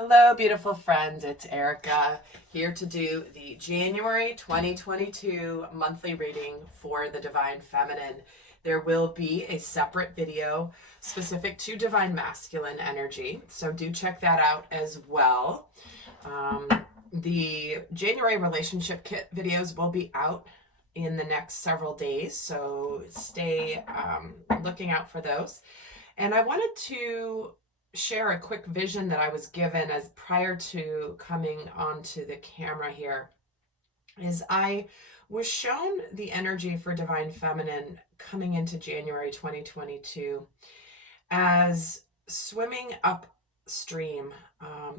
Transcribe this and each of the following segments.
Hello, beautiful friends. It's Erica here to do the January 2022 monthly reading for the Divine Feminine. There will be a separate video specific to Divine Masculine energy, so do check that out as well. The January relationship kit videos will be out in the next several days, so stay looking out for those. And I wanted to share a quick vision that I was given as prior to coming onto the camera here. Is I was shown the energy for Divine Feminine coming into January 2022 as swimming upstream,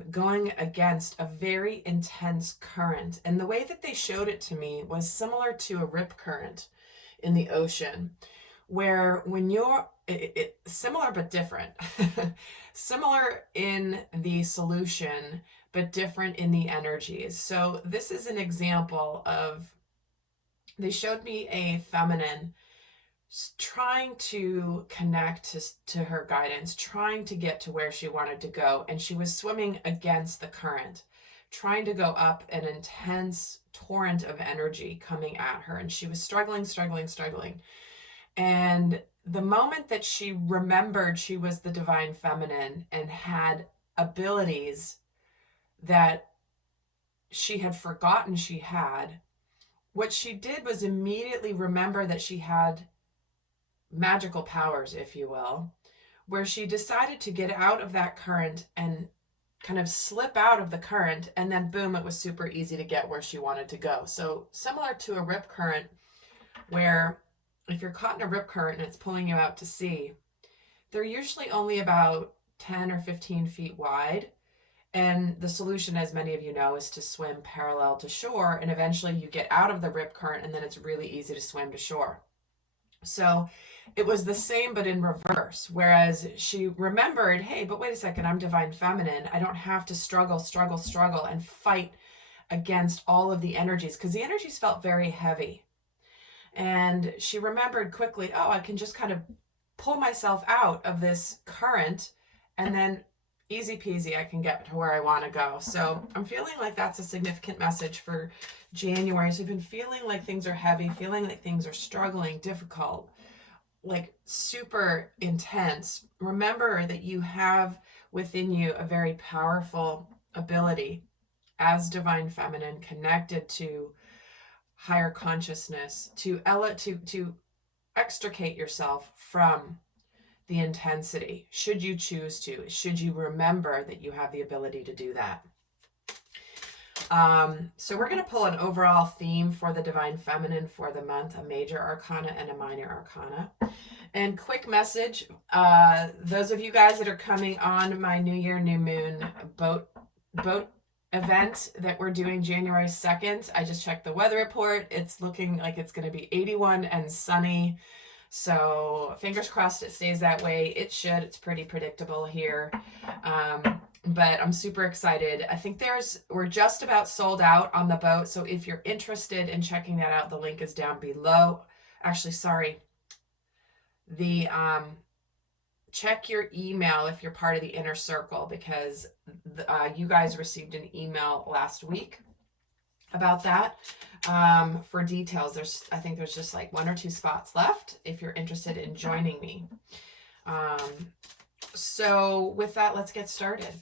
going against a very intense current. And the way that they showed it to me was similar to a rip current in the ocean, where when you're similar but different, similar in the solution but different in the energies. So this is an example of, they showed me a feminine trying to connect to her guidance, trying to get to where she wanted to go, and she was swimming against the current, trying to go up an intense torrent of energy coming at her, and she was struggling. And the moment that she remembered she was the Divine Feminine and had abilities that she had forgotten she had, what she did was immediately remember that she had magical powers, if you will, where she decided to get out of that current and kind of slip out of the current, and then boom, it was super easy to get where she wanted to go. So similar to a rip current, where if you're caught in a rip current and it's pulling you out to sea, they're usually only about 10 or 15 feet wide. And the solution, as many of you know, is to swim parallel to shore. And eventually you get out of the rip current and then it's really easy to swim to shore. So it was the same, but in reverse. Whereas she remembered, hey, but wait a second, I'm Divine Feminine. I don't have to struggle and fight against all of the energies, because the energies felt very heavy. And she remembered quickly, oh, I can just kind of pull myself out of this current and then easy peasy, I can get to where I want to go. So I'm feeling like that's a significant message for January. So you've been feeling like things are heavy, feeling like things are struggling, difficult, like super intense. Remember that you have within you a very powerful ability as Divine Feminine, connected to higher consciousness, to extricate yourself from the intensity, should you choose to, should you remember that you have the ability to do that. So we're going to pull an overall theme for the Divine Feminine for the month, a major arcana and a minor arcana. And quick message, those of you guys that are coming on my New Year, New Moon boat event that we're doing January 2nd. I just checked the weather report. It's looking like it's going to be 81 and sunny. So fingers crossed it stays that way. It should. It's pretty predictable here. But I'm super excited. I think we're just about sold out on the boat. So if you're interested in checking that out, the link is down below. Actually, sorry. Check your email if you're part of the inner circle, because you guys received an email last week about that for details. I think there's just like 1 or 2 spots left if you're interested in joining me. So with that, let's get started.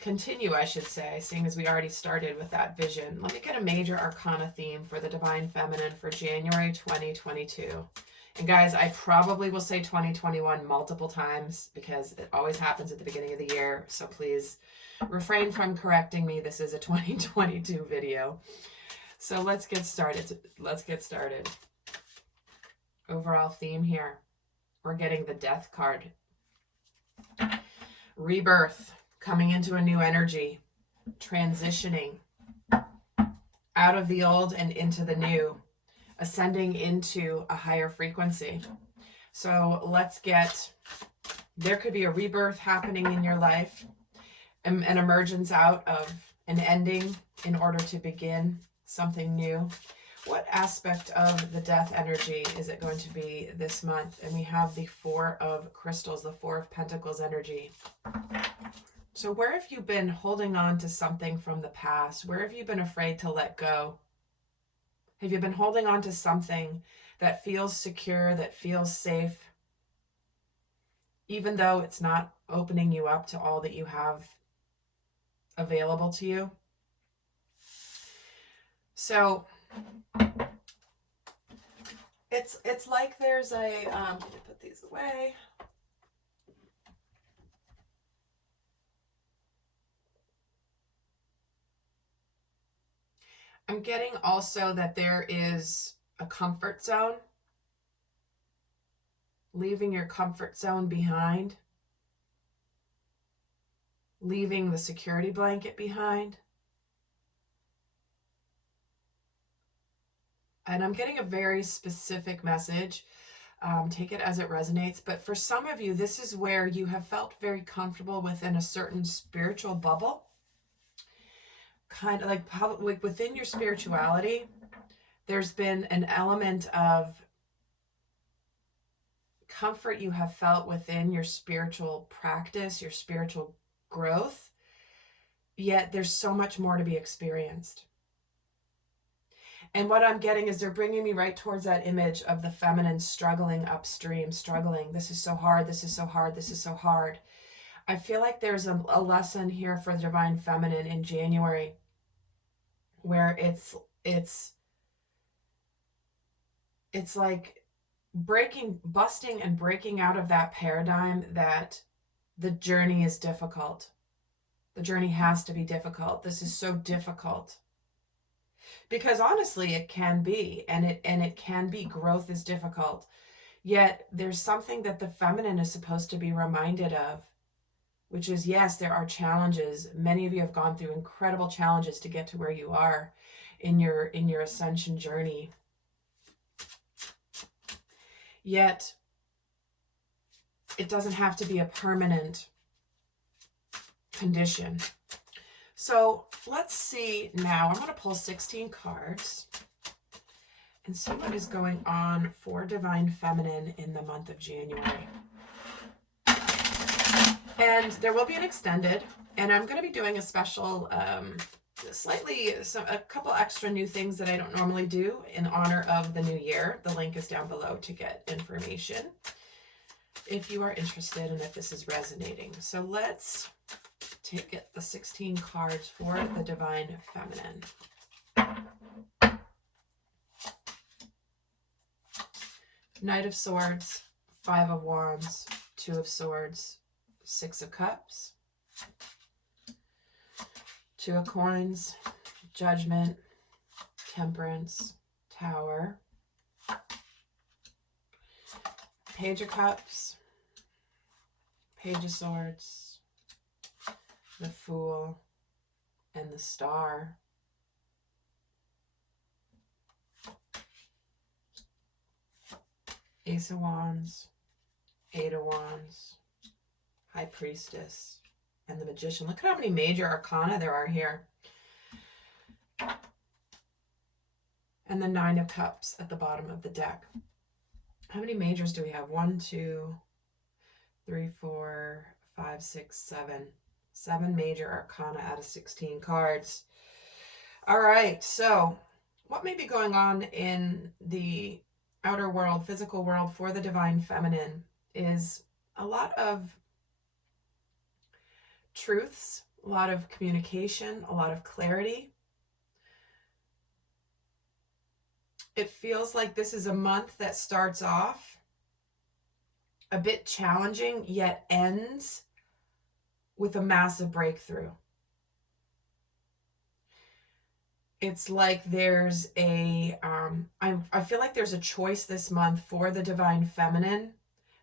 Continue, I should say, seeing as we already started with that vision. Let me get a major arcana theme for the Divine Feminine for January 2022. And guys, I probably will say 2021 multiple times because it always happens at the beginning of the year. So please refrain from correcting me. This is a 2022 video. So let's get started. Overall theme here. We're getting the Death card. Rebirth, coming into a new energy, transitioning out of the old and into the new, ascending into a higher frequency. So there could be a rebirth happening in your life, an emergence out of an ending in order to begin something new. What aspect of the death energy is it going to be this month? And we have the Four of Crystals, the Four of Pentacles energy. So where have you been holding on to something from the past? Where have you been afraid to let go? Have you been holding on to something that feels secure, that feels safe, even though it's not opening you up to all that you have available to you? So it's like there's a, I'm going to put these away. I'm getting also that there is a comfort zone, leaving your comfort zone behind, leaving the security blanket behind. And I'm getting a very specific message. Take it as it resonates. But for some of you, this is where you have felt very comfortable within a certain spiritual bubble. Kind of like within your spirituality, there's been an element of comfort you have felt within your spiritual practice, your spiritual growth. Yet there's so much more to be experienced. And what I'm getting is they're bringing me right towards that image of the feminine struggling upstream, struggling. This is so hard. This is so hard. This is so hard. I feel like there's a lesson here for the divine feminine in January where it's like busting and breaking out of that paradigm that the journey is difficult. The journey has to be difficult. This is so difficult. Because honestly, it can be, and it can be. Growth is difficult. Yet there's something that the feminine is supposed to be reminded of, which is, yes, there are challenges. Many of you have gone through incredible challenges to get to where you are in your ascension journey. Yet it doesn't have to be a permanent condition. So let's see now. I'm going to pull 16 cards and see what is going on for divine feminine in the month of January. And there will be an extended, and I'm going to be doing a special, a couple extra new things that I don't normally do in honor of the new year. The link is down below to get information if you are interested and if this is resonating. So let's get the 16 cards for the divine feminine. Knight of Swords, 5 of Wands, 2 of Swords, 6 of Cups, 2 of Coins, Judgment, Temperance, Tower, Page of Cups, Page of Swords, the Fool, and the Star. Ace of Wands, 8 of Wands, High Priestess, and the Magician. Look at how many major arcana there are here. And the 9 of Cups at the bottom of the deck. How many majors do we have? 1, 2, 3, 4, 5, 6, 7. 7 major arcana out of 16 cards. All right, so what may be going on in the outer world, physical world for the divine feminine is a lot of truths, a lot of communication, a lot of clarity. It feels like this is a month that starts off a bit challenging, yet ends with a massive breakthrough. It's like there's a, I feel like there's a choice this month for the divine feminine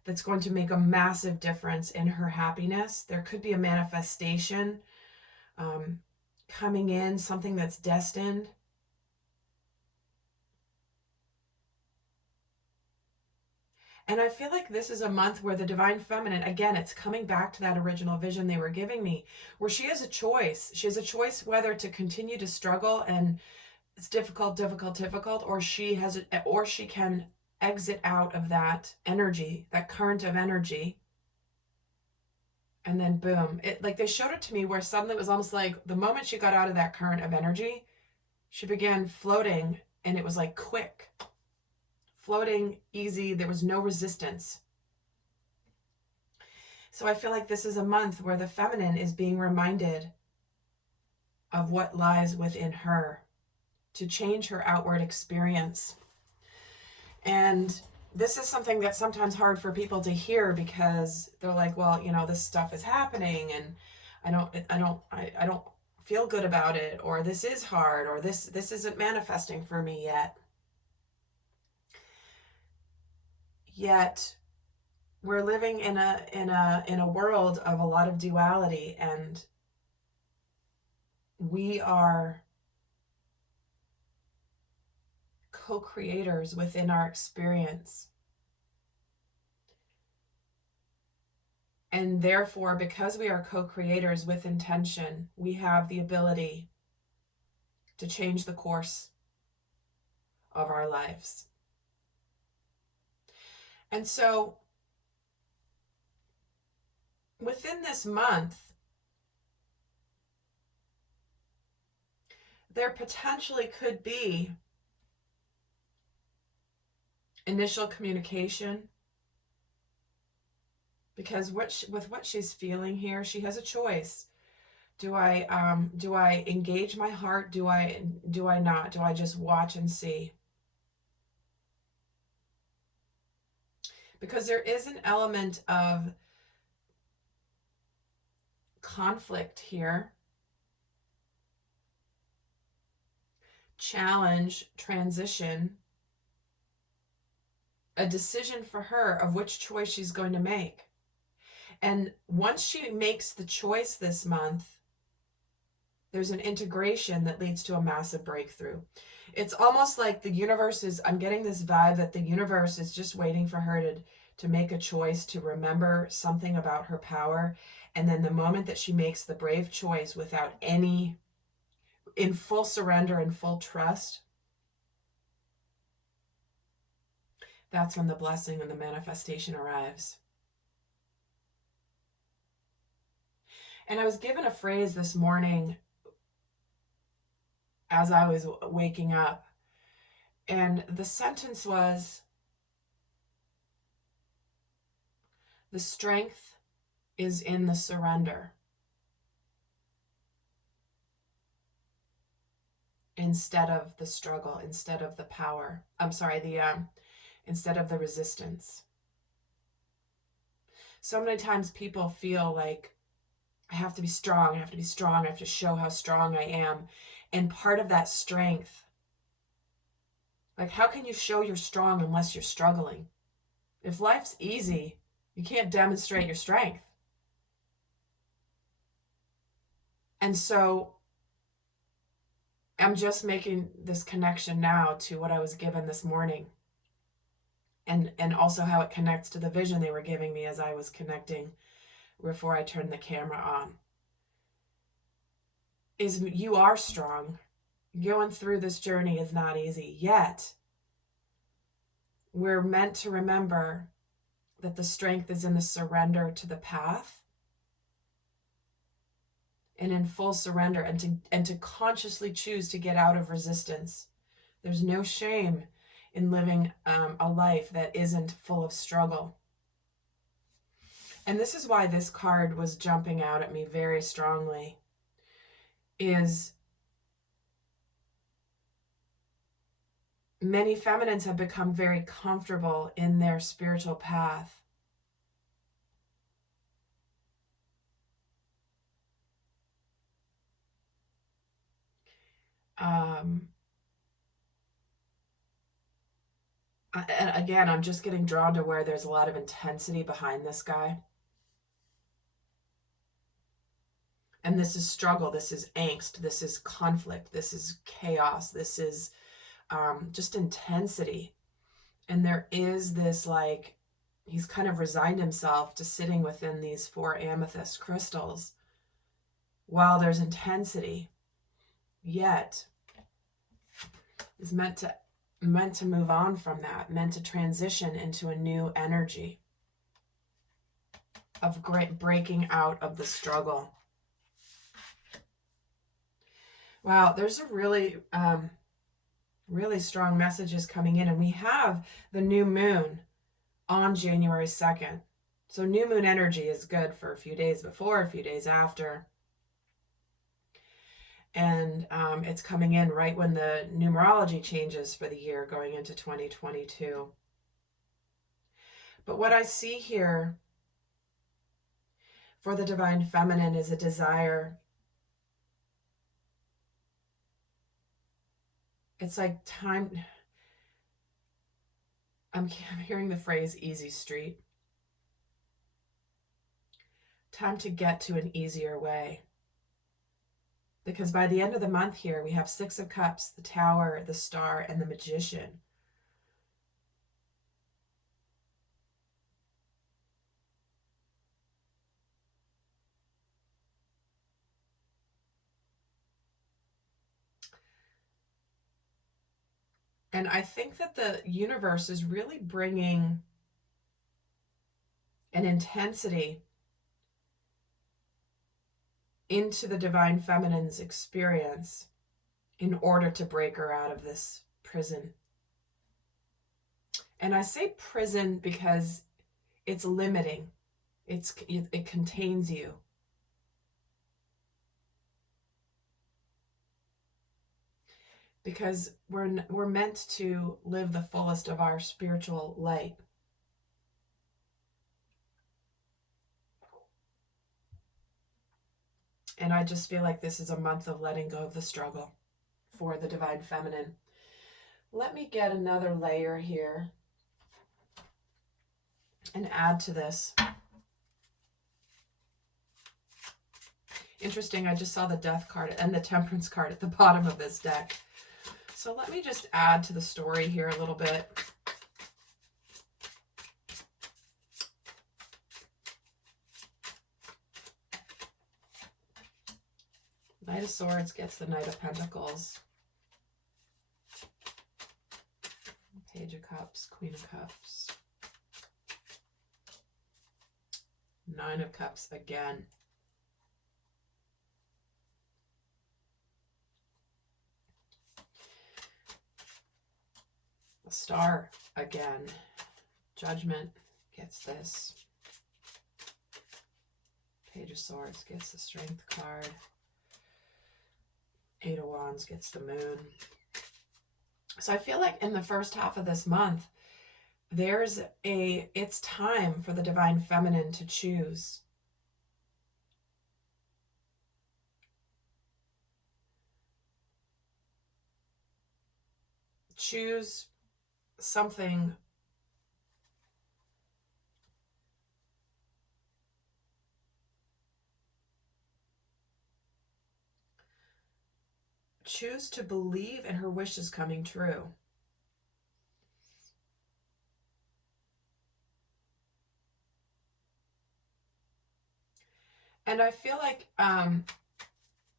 that's going to make a massive difference in her happiness. There could be a manifestation coming in, something that's destined. And I feel like this is a month where the divine feminine, again, it's coming back to that original vision they were giving me, where she has a choice. She has a choice whether to continue to struggle and it's difficult, or she can exit out of that energy, that current of energy, And then boom, it like they showed it to me where suddenly it was almost like the moment she got out of that current of energy, she began floating, and it was like quick, floating, easy. There was no resistance. So I feel like this is a month where the feminine is being reminded of what lies within her to change her outward experience. And this is something that's sometimes hard for people to hear because they're like, well, you know, this stuff is happening and I don't feel good about it, or this is hard, or this isn't manifesting for me yet. Yet we're living in a world of a lot of duality, and we are co-creators within our experience. And therefore, because we are co-creators with intention, we have the ability to change the course of our lives. And so within this month, there potentially could be initial communication, because with what she's feeling here, she has a choice. Do I engage my heart? Do I not? Do I just watch and see? Because there is an element of conflict here. Challenge, transition, a decision for her of which choice she's going to make. And once she makes the choice this month, there's an integration that leads to a massive breakthrough. It's almost like the universe is, I'm getting this vibe that the universe is just waiting for her to make a choice, to remember something about her power. And then the moment that she makes the brave choice without any, in full surrender and full trust, that's when the blessing and the manifestation arrives. And I was given a phrase this morning as I was waking up, and the sentence was, the strength is in the surrender instead of the struggle, instead of the power. Instead of the resistance. So many times people feel like, I have to be strong, I have to be strong, I have to show how strong I am. And part of that strength, like, how can you show you're strong unless you're struggling? If life's easy, you can't demonstrate your strength. And so I'm just making this connection now to what I was given this morning, and also how it connects to the vision they were giving me as I was connecting before I turned the camera on. Is you are strong. Going through this journey is not easy, yet we're meant to remember that the strength is in the surrender to the path, and in full surrender, and to consciously choose to get out of resistance. There's no shame in living a life that isn't full of struggle. And this is why this card was jumping out at me very strongly, is many feminines have become very comfortable in their spiritual path. And again, I'm just getting drawn to where there's a lot of intensity behind this guy. And this is struggle, this is angst, this is conflict, this is chaos, this is just intensity. And there is this, like, he's kind of resigned himself to sitting within these 4 amethyst crystals while there's intensity, yet is meant to move on from that, meant to transition into a new energy. of breaking out of the struggle. Wow, there's a really, really strong messages coming in, and we have the new moon on January 2nd. So new moon energy is good for a few days before, a few days after. And it's coming in right when the numerology changes for the year going into 2022. But what I see here for the divine feminine is a desire. It's like time. I'm hearing the phrase easy street. Time to get to an easier way. Because by the end of the month here, we have 6 of Cups, the Tower, the Star, and the Magician. And I think that the universe is really bringing an intensity into the divine feminine's experience in order to break her out of this prison. And I say prison because it's limiting. It contains you. Because we're meant to live the fullest of our spiritual light. And I just feel like this is a month of letting go of the struggle for the divine feminine. Let me get another layer here and add to this. Interesting, I just saw the Death card and the Temperance card at the bottom of this deck. So let me just add to the story here a little bit. Knight of Swords gets the Knight of Pentacles. Page of Cups, Queen of Cups. 9 of Cups again. The Star again. Judgment gets this. Page of Swords gets the Strength card. 8 of Wands gets the Moon. So I feel like in the first half of this month, it's time for the divine feminine to choose. Choose something choose to believe in her wishes coming true. And I feel like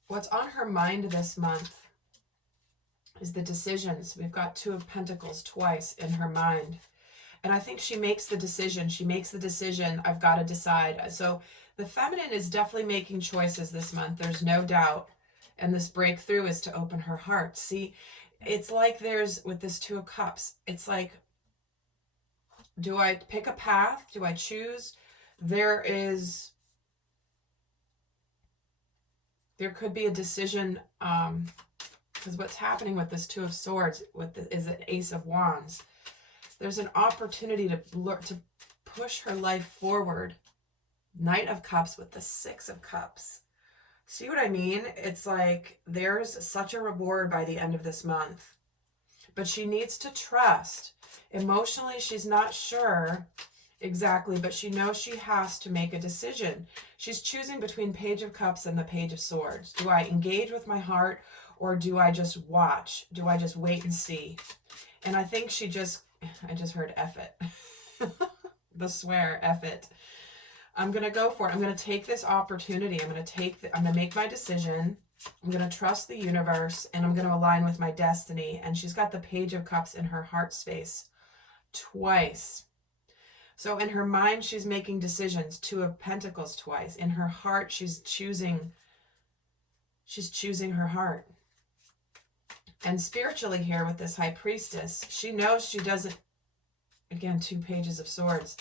what's on her mind this month is the decisions. We've got 2 of Pentacles twice in her mind. And I think she makes the decision. She makes the decision, I've got to decide. So the feminine is definitely making choices this month. There's no doubt. And this breakthrough is to open her heart. See, it's like there's, with this 2 of Cups, it's like, do I pick a path? Do I choose? There could be a decision, because what's happening with this 2 of Swords is an Ace of Wands. There's an opportunity to push her life forward. Knight of Cups with the 6 of Cups. See what I mean? It's like there's such a reward by the end of this month. But she needs to trust. Emotionally, she's not sure exactly, but she knows she has to make a decision. She's choosing between Page of Cups and the Page of Swords. Do I engage with my heart, or do I just watch? Do I just wait and see? And I think I just heard F it. The swear, F it. I'm going to go for it. I'm going to take this opportunity. I'm going to make my decision. I'm going to trust the universe, and I'm going to align with my destiny. And she's got the Page of Cups in her heart space twice. So in her mind, she's making decisions. 2 of Pentacles twice. In her heart, she's choosing her heart. And spiritually here with this High Priestess, she knows she doesn't, again, 2 Pages of Swords.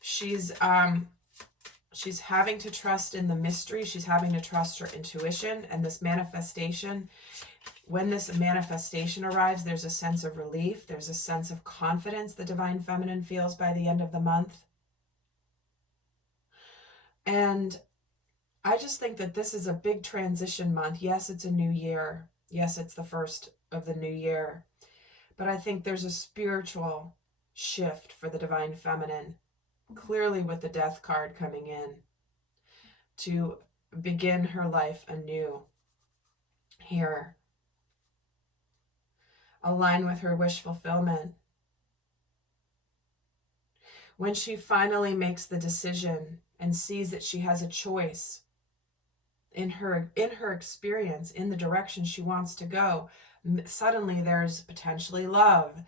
She's having to trust in the mystery. She's having to trust her intuition and this manifestation. When this manifestation arrives, there's a sense of relief. There's a sense of confidence the Divine Feminine feels by the end of the month. And I just think that this is a big transition month. Yes, it's a new year. Yes, it's the first of the new year. But I think there's a spiritual shift for the Divine Feminine, clearly with the Death card coming in, to begin her life anew here. Align with her wish fulfillment. When she finally makes the decision and sees that she has a choice in her experience, in the direction she wants to go, suddenly there's potentially love,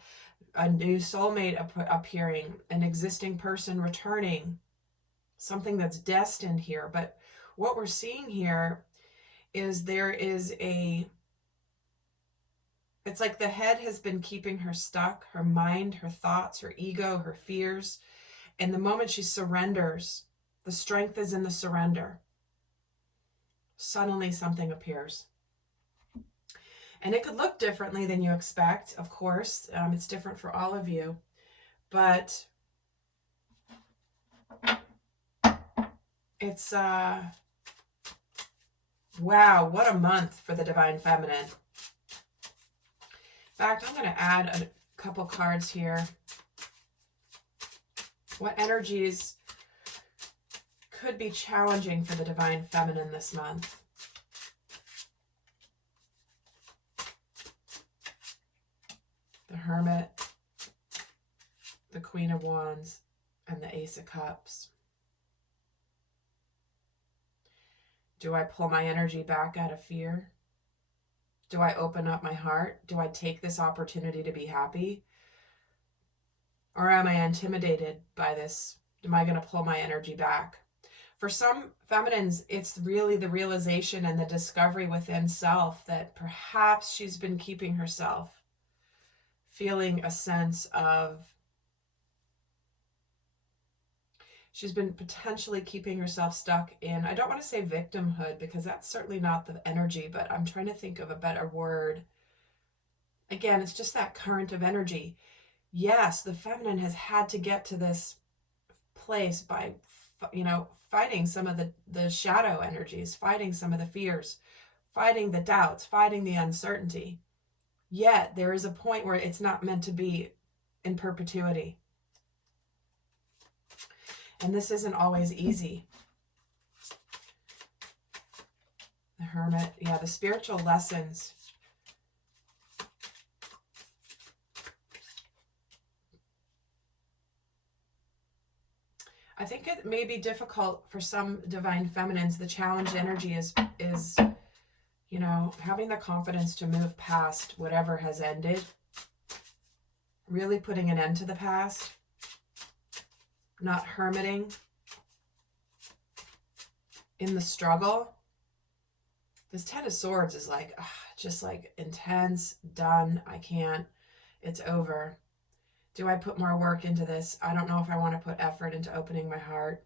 a new soulmate appearing, an existing person returning, something that's destined here. But what we're seeing here is it's like the head has been keeping her stuck, her mind, her thoughts, her ego, her fears. And the moment she surrenders, the strength is in the surrender. Suddenly something appears. And it could look differently than you expect, of course. It's different for all of you. But it's, wow, what a month for the Divine Feminine. In fact, I'm going to add a couple cards here. What energies could be challenging for the Divine Feminine this month? The Hermit, the Queen of Wands, and the Ace of Cups. Do I pull my energy back out of fear? Do I open up my heart? Do I take this opportunity to be happy? Or am I intimidated by this? Am I going to pull my energy back? For some feminines, it's really the realization and the discovery within self that perhaps she's been keeping herself, feeling a sense of, she's been potentially keeping herself stuck in, I don't want to say victimhood because that's certainly not the energy, but I'm trying to think of a better word. Again, it's just that current of energy. Yes, the feminine has had to get to this place by, fighting some of the shadow energies, fighting some of the fears, fighting the doubts, fighting the uncertainty. Yet there is a point where it's not meant to be in perpetuity. And this isn't always easy. The Hermit, yeah, the spiritual lessons. I think it may be difficult for some Divine Feminines. The challenge energy is having the confidence to move past whatever has ended. Really putting an end to the past. Not hermiting in the struggle. This Ten of Swords is like, just like intense, done, I can't, it's over. Do I put more work into this? I don't know if I want to put effort into opening my heart.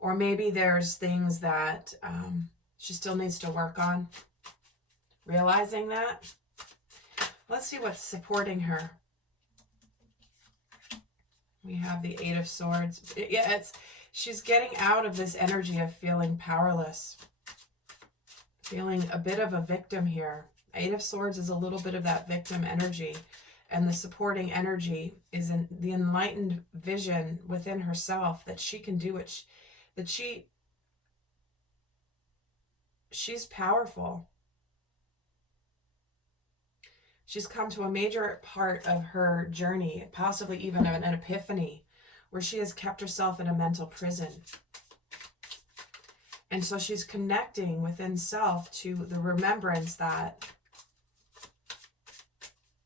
Or maybe there's things that she still needs to work on. Realizing that. Let's see what's supporting her. We have the Eight of Swords. She's getting out of this energy of feeling powerless. Feeling a bit of a victim here. Eight of Swords is a little bit of that victim energy. And the supporting energy is in the enlightened vision within herself that she can do it. She's powerful. She's come to a major part of her journey, possibly even an epiphany, where she has kept herself in a mental prison. And so she's connecting within self to the remembrance that,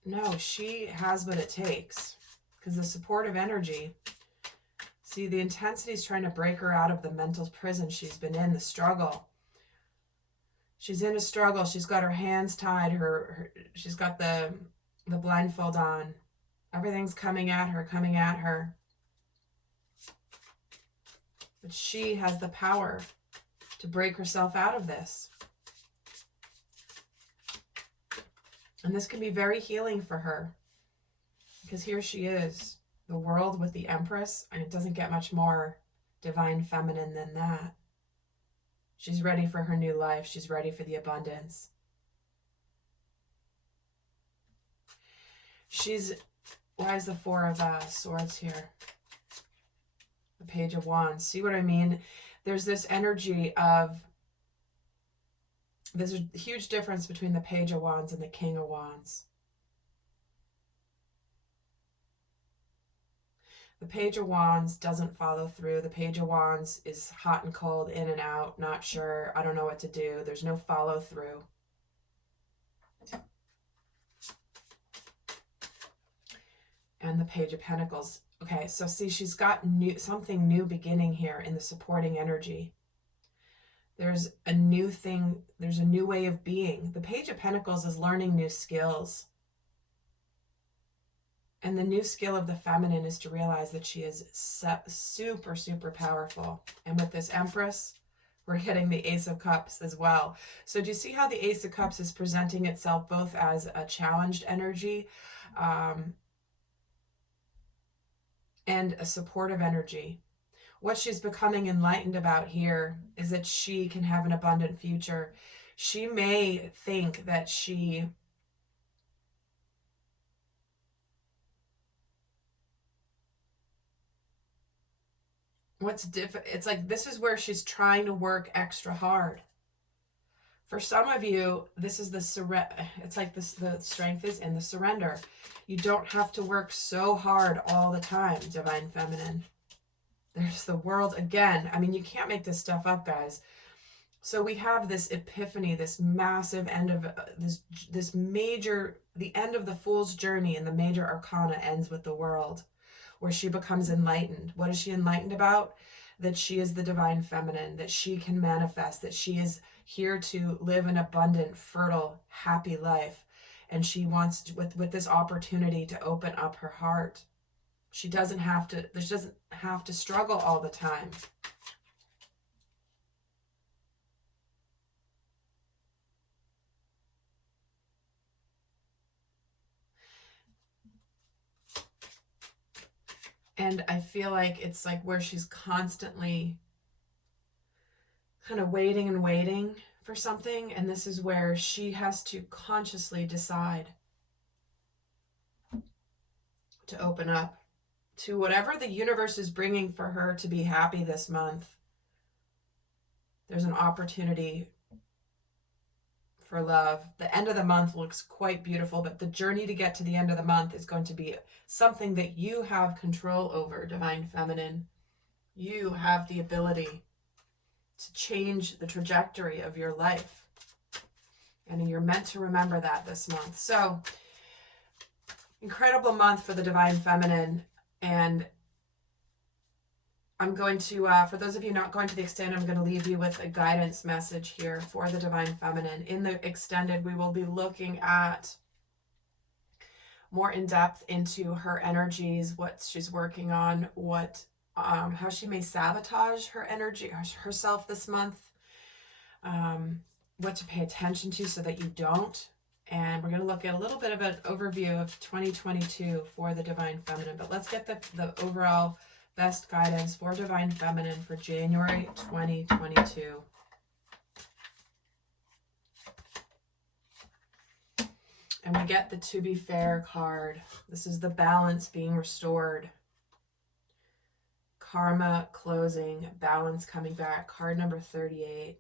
no, she has what it takes. Because the supportive energy, See, the intensity is trying to break her out of the mental prison she's been in, the struggle. She's in a struggle. She's got her hands tied. She's got the blindfold on. Everything's coming at her, coming at her. But she has the power to break herself out of this. And this can be very healing for her. Because here she is, the world with the Empress, and it doesn't get much more divine feminine than that. She's ready for her new life. She's ready for the abundance. Why is the Four of Swords here? The Page of Wands. See what I mean? There's this energy of, there's a huge difference between the Page of Wands and the King of Wands. The Page of Wands doesn't follow through. The Page of Wands is hot and cold, in and out, not sure, I don't know what to do. There's no follow through. And the Page of Pentacles. Okay, so see, she's got something new beginning here in the supporting energy. There's a new thing, there's a new way of being. The Page of Pentacles is learning new skills. And the new skill of the feminine is to realize that she is super, super powerful. And with this Empress, we're getting the Ace of Cups as well. So do you see how the Ace of Cups is presenting itself both as a challenged energy and a supportive energy? What she's becoming enlightened about here is that she can have an abundant future. She may think that it's like this is where she's trying to work extra hard. For some of you, this is it's like this, the strength is in the surrender. You don't have to work so hard all the time, divine feminine. There's the world again. I mean, you can't make this stuff up, guys. So we have this epiphany, this massive end of this major, the end of the Fool's journey, and the major arcana ends with the World, where she becomes enlightened. What is she enlightened about? That she is the divine feminine, that she can manifest, that she is here to live an abundant, fertile, happy life. And she wants to, with this opportunity, to open up her heart. She doesn't have to struggle all the time. And I feel like it's like where she's constantly kind of waiting and waiting for something. And this is where she has to consciously decide to open up to whatever the universe is bringing for her to be happy this month. There's an opportunity for love. The end of the month looks quite beautiful, but the journey to get to the end of the month is going to be something that you have control over, divine feminine. You have the ability to change the trajectory of your life. And you're meant to remember that this month. So, incredible month for the divine feminine. And I'm going to, for those of you not going to the extended, I'm going to leave you with a guidance message here for the divine feminine. In the extended, we will be looking at more in depth into her energies, what she's working on, how she may sabotage her energy, herself this month, what to pay attention to so that you don't. And we're going to look at a little bit of an overview of 2022 for the divine feminine. But let's get the overall best guidance for divine feminine for January 2022. And we get the To Be Fair card. This is the balance being restored. Karma closing, balance coming back. Card number 38.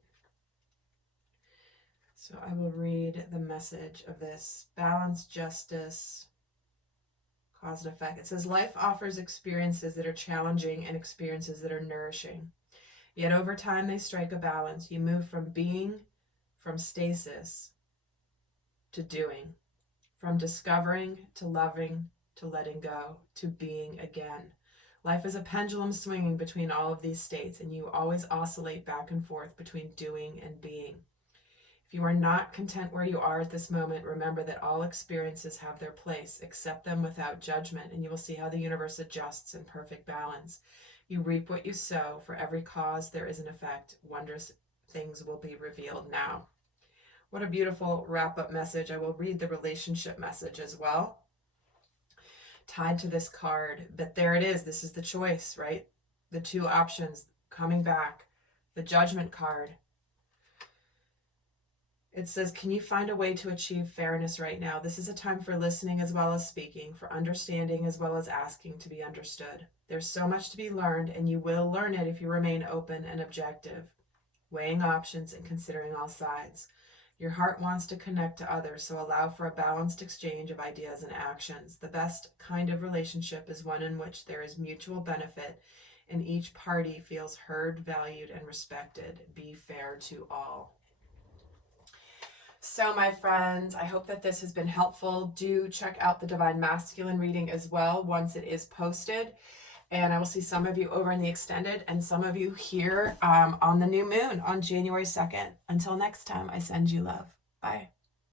So I will read the message of this. Balance, justice, cause and effect. It says, life offers experiences that are challenging and experiences that are nourishing. Yet over time they strike a balance. You move from being, from stasis, to doing. From discovering, to loving, to letting go, to being again. Life is a pendulum swinging between all of these states, and you always oscillate back and forth between doing and being. If you are not content where you are at this moment, remember that all experiences have their place. Accept them without judgment, and you will see how the universe adjusts in perfect balance. You reap what you sow. For every cause, there is an effect. Wondrous things will be revealed now. What a beautiful wrap-up message. I will read the relationship message as well, tied to this card. But there it is. This is the choice, right? The two options coming back. The Judgment card. It says, can you find a way to achieve fairness right now? This is a time for listening as well as speaking, for understanding as well as asking to be understood. There's so much to be learned, and you will learn it if you remain open and objective, weighing options and considering all sides. Your heart wants to connect to others, so allow for a balanced exchange of ideas and actions. The best kind of relationship is one in which there is mutual benefit and each party feels heard, valued, and respected. Be fair to all. So my friends, I hope that this has been helpful. Do check out the Divine Masculine reading as well once it is posted. And I will see some of you over in the extended and some of you here on the new moon on January 2nd. Until next time, I send you love. Bye.